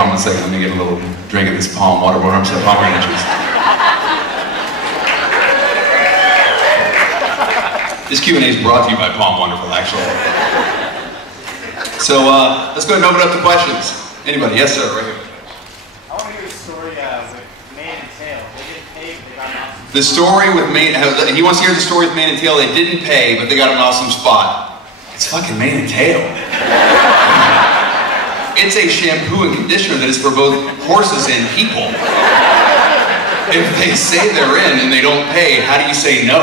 on 1 second. Let me get a little drink of this palm water. What I'm saying, pomegranate juice. This Q&A is brought to you by Palm Wonderful, actually. So let's go ahead and open up to questions. Anybody? Yes, sir. Right here. I want to hear the story with Mane and Tail. They didn't pay, but they got an awesome spot. The story with Mane. He wants to hear the story with Mane and Tail. They didn't pay, but they got an awesome spot. It's fucking Mane and Tail. It's a shampoo and conditioner that is for both horses and people. If they say they're in and they don't pay, how do you say no?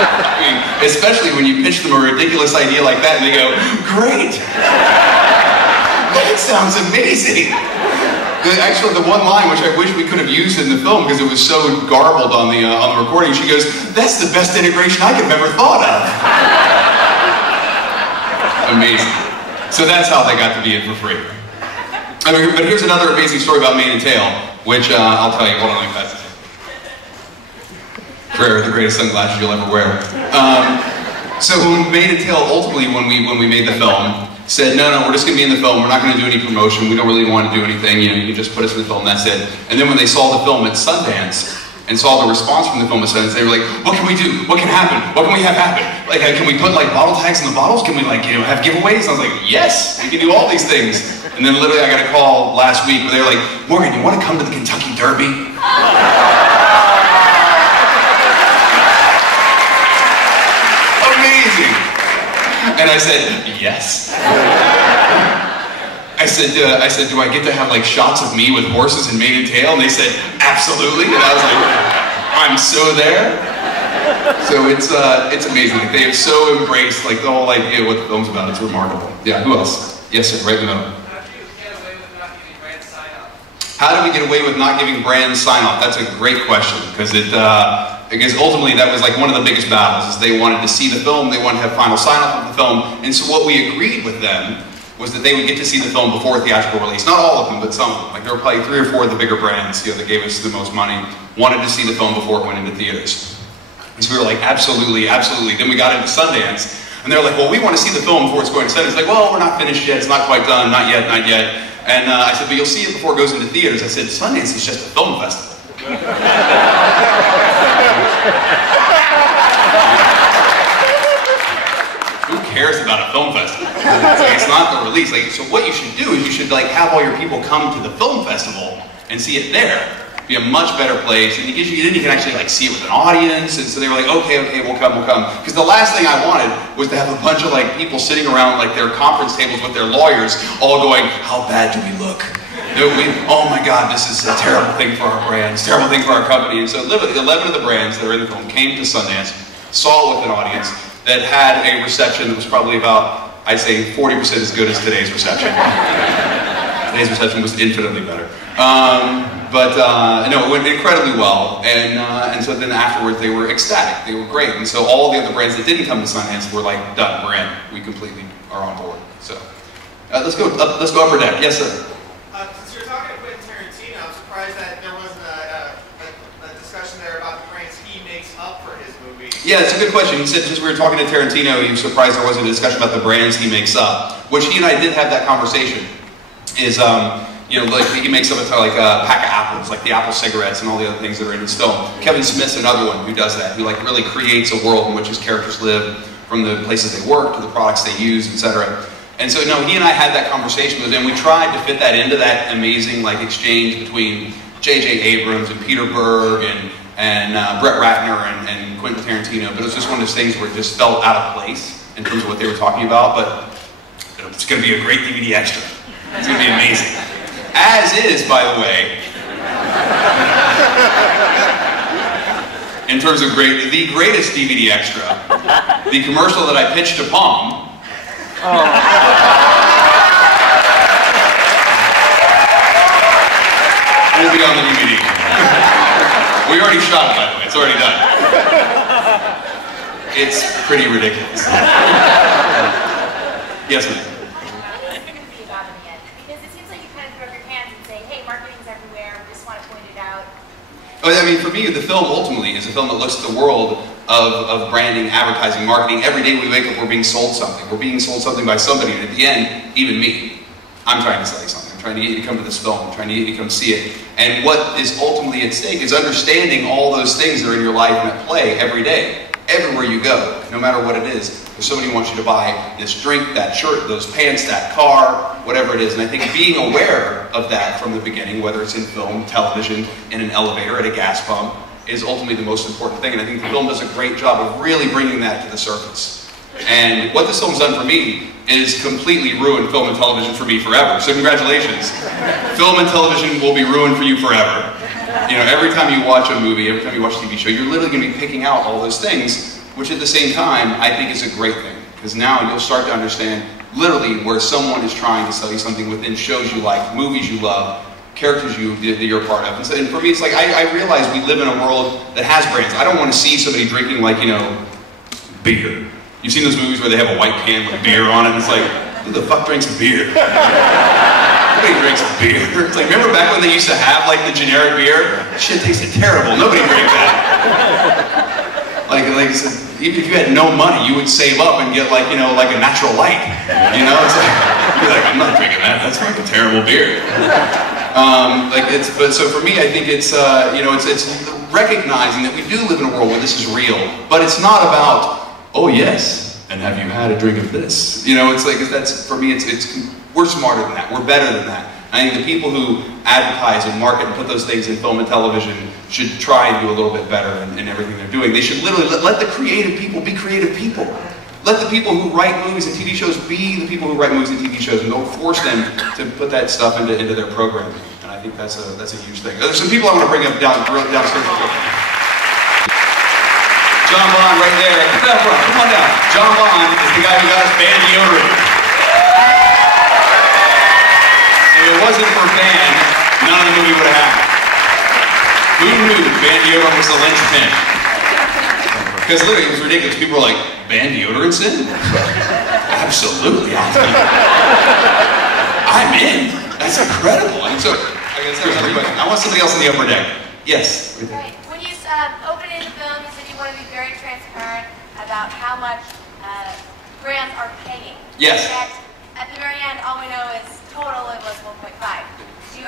I mean, especially when you pitch them a ridiculous idea like that and they go, great! That sounds amazing! Actually, the one line, which I wish we could have used in the film because it was so garbled on the recording, she goes, that's the best integration I could have ever thought of! Amazing. So that's how they got to be in for free. I mean, but here's another amazing story about Mane and Tail, which I'll tell you. Hold on, let me pass this. Prayer, the greatest sunglasses you'll ever wear. So when Mane and Tail, ultimately, when we made the film, said, no, we're just going to be in the film. We're not going to do any promotion. We don't really want to do anything. You know, you can just put us in the film. That's it. And then when they saw the film at Sundance and saw the response from the film at Sundance, they were like, what can we do? What can happen? What can we have happen? Like, can we put like bottle tags in the bottles? Can we like, you know, have giveaways? And I was like, yes, we can do all these things. And then literally I got a call last week where they were like, Morgan, you want to come to the Kentucky Derby? Amazing. And I said, yes. I said, do I get to have like shots of me with horses and Mane and Tail? And they said, absolutely. And I was like, I'm so there. So it's amazing. They have so embraced like the whole idea of what the film's about. It's remarkable. Yeah, who else? Yes, sir, right in the middle. How do we get away with not giving brands sign-off? That's a great question, because because ultimately that was like one of the biggest battles, is they wanted to see the film, they wanted to have final sign-off of the film, and so what we agreed with them was that they would get to see the film before theatrical release. Not all of them, but some of them. Like there were probably 3 or 4 of the bigger brands, you know, that gave us the most money, wanted to see the film before it went into theaters. And so we were like, absolutely, absolutely. Then we got into Sundance, and they were like, well, we want to see the film before it's going to Sundance. Like, well, we're not finished yet, it's not quite done, not yet, not yet. And I said, but you'll see it before it goes into theaters. I said, Sundance is just a film festival. Who cares about a film festival? It's not the release. Like, so what you should do is you should like have all your people come to the film festival and see it there. Be a much better place, and then you can actually like see it with an audience. And so they were like, okay, we'll come. Because the last thing I wanted was to have a bunch of like people sitting around like their conference tables with their lawyers, all going, how bad do we look? Oh my God, this is a terrible thing for our brand. It's a terrible thing for our company. And so literally 11 of the brands that are in the film came to Sundance, saw it with an audience that had a reception that was probably about, I'd say 40% as good as today's reception. Today's reception was infinitely better. No, it went incredibly well, and so then afterwards they were ecstatic, they were great, and so all the other brands that didn't come to Sundance were like, done, we're in, we completely are on board. So let's go upper deck. Yes, sir. Since you're talking to Quentin Tarantino, I'm surprised that there wasn't a discussion there about the brands he makes up for his movies. Yeah, it's a good question. He said, since we were talking to Tarantino, he was surprised there wasn't a discussion about the brands he makes up, which he and I did have that conversation. Is you know, like he makes up like a pack of apples, like the Apple cigarettes and all the other things that are in his film. Kevin Smith's another one who does that, who like really creates a world in which his characters live, from the places they work to the products they use, etc. And so, no, he and I had that conversation with him. We tried to fit that into that amazing like exchange between J.J. Abrams and Peter Berg and Brett Ratner and Quentin Tarantino, but it was just one of those things where it just felt out of place in terms of what they were talking about. But it's going to be a great DVD extra. It's going to be amazing. As is, by the way, in terms of the greatest DVD extra, the commercial that I pitched to Palm. Will be on the DVD. We already shot it, by the way. It's already done. It's pretty ridiculous. Yes, ma'am. I mean, for me, the film ultimately is a film that looks at the world of branding, advertising, marketing. Every day we wake up, we're being sold something. We're being sold something by somebody, and at the end, even me, I'm trying to sell you something. I'm trying to get you to come to this film, trying to get you to come see it. And what is ultimately at stake is understanding all those things that are in your life and at play every day, everywhere you go, no matter what it is. If somebody wants you to buy this drink, that shirt, those pants, that car, whatever it is. And I think being aware of that from the beginning, whether it's in film, television, in an elevator, at a gas pump, is ultimately the most important thing. And I think the film does a great job of really bringing that to the surface. And what this film's done for me is completely ruined film and television for me forever. So congratulations. Film and television will be ruined for you forever. You know, every time you watch a movie, every time you watch a TV show, you're literally going to be picking out all those things, which at the same time, I think is a great thing. Because now you'll start to understand literally where someone is trying to sell you something within shows you like, movies you love, characters that you're a part of. And for me, it's like, I realize we live in a world that has brands. I don't want to see somebody drinking, like, you know, beer. You've seen those movies where they have a white can with beer on it, and it's like, who the fuck drinks beer? Nobody drinks beer. It's like, remember back when they used to have, like, the generic beer? That shit tasted terrible. Nobody drank that. Like even if you had no money, you would save up and get, like, you know, like a Natural Light. You know, it's like, you're like, I'm not drinking that. That's like a terrible beer. But so for me, I think it's, you know, it's recognizing that we do live in a world where this is real, but it's not about, oh yes, and have you had a drink of this? You know, it's like, that's, for me, we're smarter than that, we're better than that. I think the people who advertise and market and put those things in film and television should try and do a little bit better in everything they're doing. They should literally let the creative people be creative people. Let the people who write movies and TV shows be the people who write movies and TV shows, and don't force them to put that stuff into their programming. And I think that's a huge thing. There's some people I want to bring up downstairs. John Bond right there. Come on down. John Bond is the guy who got us banned deodorant. If it wasn't for Ban, none of the movie would have happened. Who knew Ban deodorant was the linchpin? Because literally, it was ridiculous. People were like, ban deodorant's in? Absolutely. I'm in. That's incredible. And so, I guess there's another question. I want somebody else in the upper deck. Yes? Right. When you opened in the film, you said you want to be very transparent about how much brands are paying. Yes. Yet, at the very end, all we know is total it was 1.5.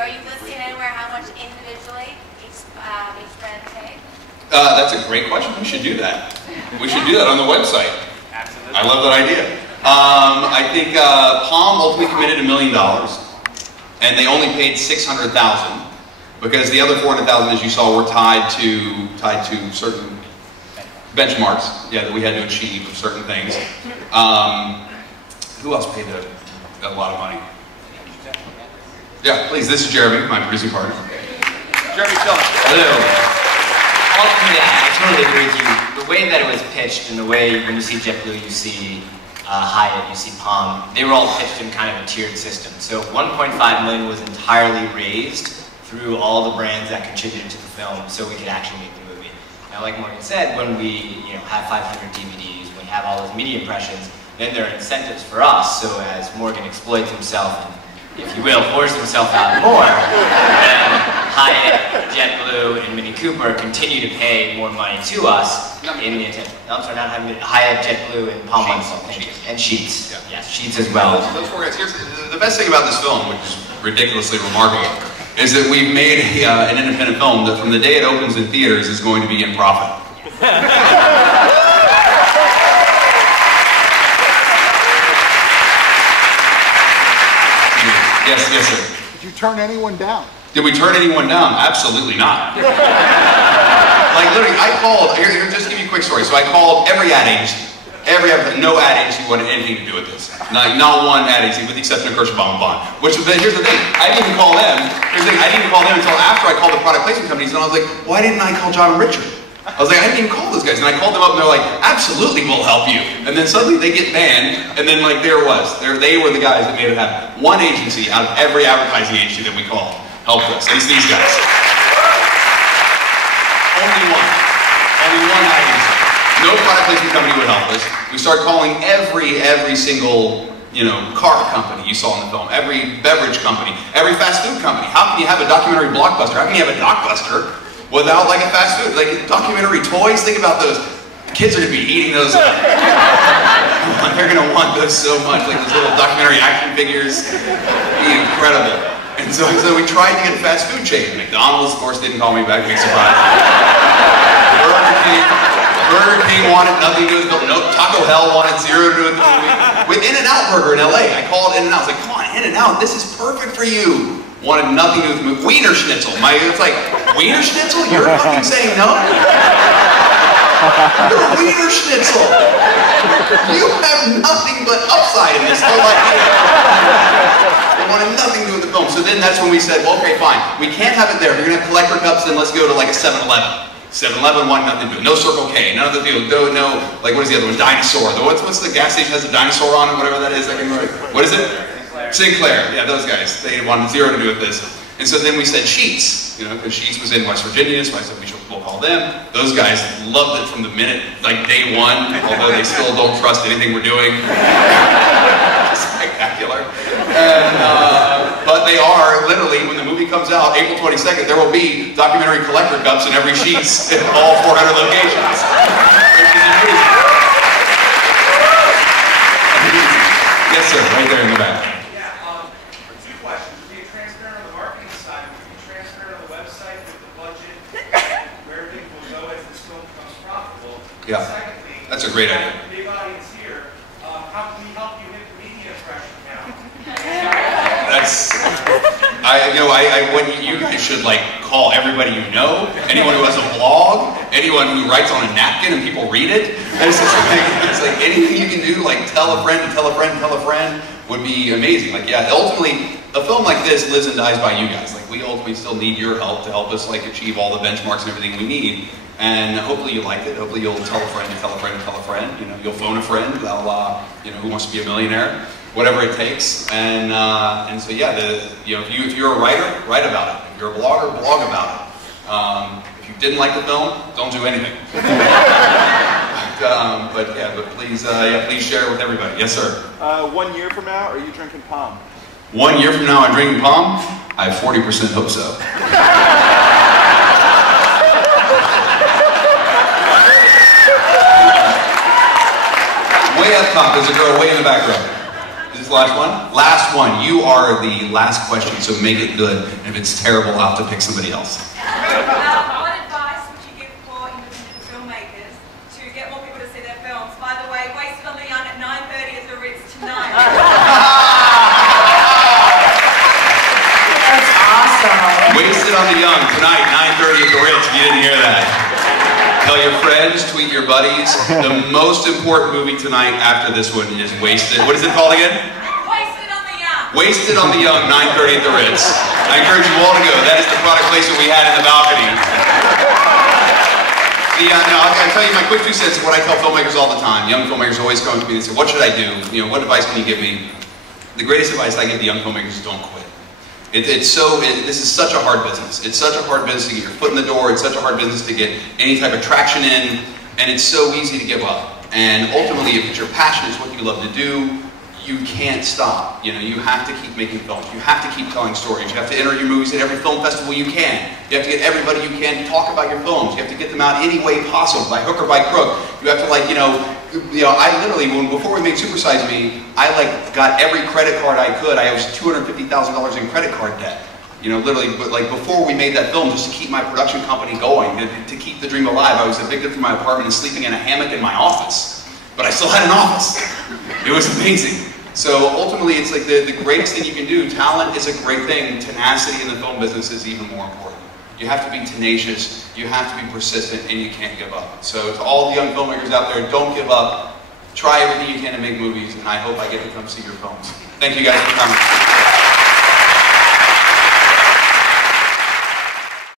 Are you listing anywhere how much individually each brand paid? That's a great question. We should do that. We should do that on the website. Absolutely. I love that idea. I think Palm ultimately committed $1 million, and they only paid $600,000 because the other $400,000, as you saw, were tied to certain benchmarks, yeah, that we had to achieve of certain things. Who else paid a lot of money? Yeah, please. This is Jeremy, my producing partner. Jeremy, tell us. Hello. Ultimately, I totally agree with you. The way that it was pitched and the way when you see JetBlue, you see Hyatt, you see Palm, they were all pitched in kind of a tiered system. So 1.5 million was entirely raised through all the brands that contributed to the film so we could actually make the movie. Now, like Morgan said, when we have 500 DVDs, when we have all those media impressions, then there are incentives for us. So as Morgan exploits himself and, if you will, force himself out more, then Hyatt, JetBlue, and Mini Cooper continue to pay more money to us in the attempt. No, I'm sorry, not Hyatt, JetBlue, and Palm Sheets. And Sheets. Yeah. Yes, Sheets as well. Those four guys. Here's the best thing about this film, which is ridiculously remarkable, is that we've made an independent film that from the day it opens in theaters is going to be in profit. Yes, yes, sir. Did you turn anyone down? Did we turn anyone down? Absolutely not. Like literally, I called, here, just to give you a quick story. So I called every ad agency. No ad agency wanted anything to do with this. Not one ad agency, with the exception of Kirschbaum and Bond. Which, here's the thing, I didn't even call them. Here's the thing, I didn't even call them until after I called the product placement companies, and I was like, why didn't I call John and Richard? I was like, I didn't even call those guys. And I called them up and they're like, absolutely, we'll help you. And then suddenly they get banned, and then like there it was. They were the guys that made it happen. One agency out of every advertising agency that we called helped us. It's these guys. Only one. Only one ad agency. No product placement company would help us. We started calling every single, car company you saw in the film, every beverage company, every fast food company. How can you have a documentary blockbuster? How can you have a blockbuster without like a fast food? Like documentary toys, think about those. Kids are gonna be eating those up. They're gonna want those so much, like those little documentary action figures. Be incredible. And so we tried to get a fast food chain. McDonald's, of course, didn't call me back, big surprise. Burger King wanted nothing to do with the film. No, Taco Hell wanted zero to do with the movie. With In-N-Out Burger in LA, I called In-N-Out. I was like, come on, In-N-Out, this is perfect for you. Wanted nothing to do with the movie. Wiener Schnitzel. It's like, Wiener Schnitzel? You're fucking saying no? You're a Wiener Schnitzel. You have nothing but upside in this whole idea. They wanted nothing to do with the film. So then that's when we said, well, okay, fine. We can't have it there. If you're going to have collector cups, then let's go to like a 7-Eleven. 7-Eleven wanted nothing to do. No Circle K, none of the deal. No, like what is the other one? Dinosaur. What's the gas station that has a dinosaur on it? Whatever that is. What is it? Sinclair. Yeah, those guys. They wanted zero to do with this. And so then we said Sheetz, because Sheetz was in West Virginia, so I said we'll call them. Those guys loved it from the minute, like day one, although they still don't trust anything we're doing. Spectacular. And, but they are, literally, when the movie comes out, April 22nd, there will be documentary collector cups in every Sheetz in all 400 locations. Which is amazing. Yes, sir, right there in the back. Yeah, that's a great idea. Big audience here. How can we help you hit the media impression now? You guys should like call everybody you know, anyone who has a blog, anyone who writes on a napkin and people read it. It's like anything you can do, like tell a friend to tell a friend to tell a friend would be amazing. Like, yeah, ultimately, a film like this lives and dies by you guys. Like, we ultimately still need your help to help us like achieve all the benchmarks and everything we need. And hopefully you liked it. Hopefully you'll tell a friend to tell a friend to tell a friend. You'll phone a friend. Who wants to be a millionaire? Whatever it takes. And so yeah, if you're a writer, write about it. If you're a blogger, blog about it. If you didn't like the film, don't do anything. but please, please share it with everybody. Yes, sir. 1 year from now, are you drinking Palm? 1 year from now, I'm drinking Palm. I 40% hope so. Way up top, there's a girl way in the back row. Is this the last one? Last one. You are the last question, so make it good. And if it's terrible, I'll have to pick somebody else. What advice would you give for independent filmmakers to get more people to see their films? By the way, Wasted on the Young at 9:30 at the Ritz tonight. That's awesome. Wasted on the Young tonight, 9:30 at the Ritz. If you didn't hear that. Tell your friends, tweet your buddies. The most important movie tonight after this one is Wasted. What is it called again? Wasted on the Young. Wasted on the Young, 9:30 at the Ritz. I encourage you all to go. That is the product placement we had in the balcony. I'll tell you my quick 2 cents of what I tell filmmakers all the time. Young filmmakers always come to me and say, what should I do? What advice can you give me? The greatest advice I give the young filmmakers is don't quit. This is such a hard business. It's such a hard business to get your foot in the door. It's such a hard business to get any type of traction in. And it's so easy to give up. And ultimately, if it's your passion, it's what you love to do, you can't stop. You have to keep making films. You have to keep telling stories. You have to enter your movies at every film festival you can. You have to get everybody you can to talk about your films. You have to get them out any way possible, by hook or by crook. You have to I literally, before we made Super Size Me, I got every credit card I could. I was $250,000 in credit card debt. Literally, but before we made that film, just to keep my production company going, to keep the dream alive, I was evicted from my apartment and sleeping in a hammock in my office. But I still had an office. It was amazing. So ultimately, it's like the greatest thing you can do. Talent is a great thing. Tenacity in the film business is even more important. You have to be tenacious, you have to be persistent, and you can't give up. So to all the young filmmakers out there, don't give up. Try everything you can to make movies, and I hope I get to come see your films. Thank you guys for coming.